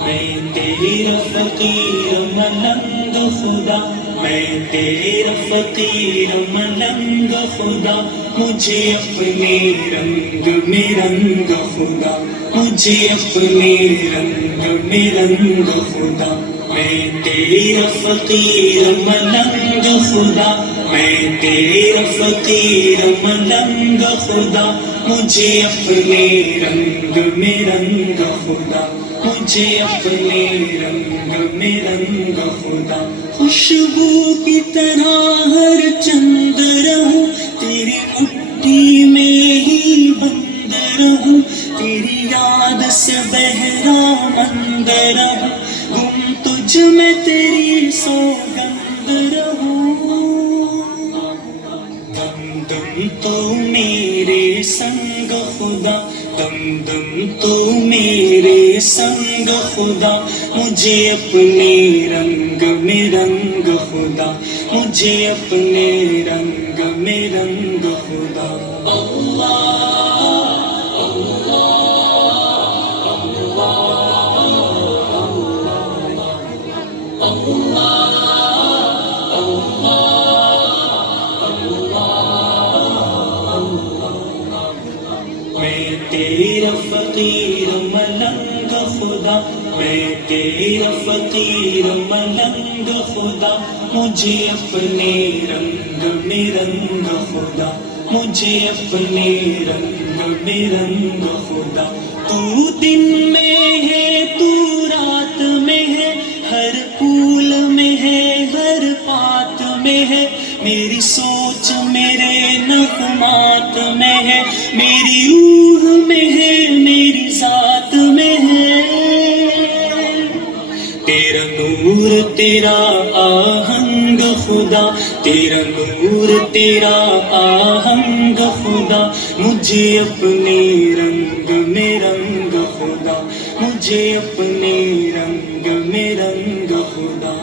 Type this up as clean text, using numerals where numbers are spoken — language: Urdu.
میں تیرا فقیر ملنگ خدا، میں تیرا فقیر ملنگ خدا، مجھے اپنے رنگ میں رنگ خدا، مجھے اپنے رنگ میں رنگ خدا۔ میں تیرا فقیر ملنگ خدا، میں تیرا فقیر ملنگ خدا، مجھے اپنے رنگ میں رنگ خدا، مجھے اپنے رنگ میں رنگ خدا۔ خوشبو کی طرح ہر چند رہوں، تیری مٹھی میں ہی بند رہوں، تیری یاد سے بہرا مند رہوں، گم تجھ میں تیری سوگند رہوں۔ دم دم تو میرے سنگ خدا، دم دم تو میرے سنگ خدا، مجھے اپنے رنگ میں رنگ خدا، مجھے اپنے رنگ میں رنگ خدا۔ میں تیرا فقیر ملنگ خدا، میں تیرا فقیر ملنگ خدا، مجھے اپنے رنگ میں رنگ خدا، مجھے اپنے رنگ میں رنگ خدا۔ تو دن میں ہے تو رات میں ہے، ہر پھول میں ہے ہر بات میں ہے، میری سوچ میرے نغمات میں ہے، میری روح میں ہے میری ذات میں ہے۔ تیرا نور تیرا آہنگ خدا، تیرا نور تیرا آہنگ خدا، مجھے اپنے رنگ میں رنگ خدا، مجھے اپنے رنگ میں رنگ خدا۔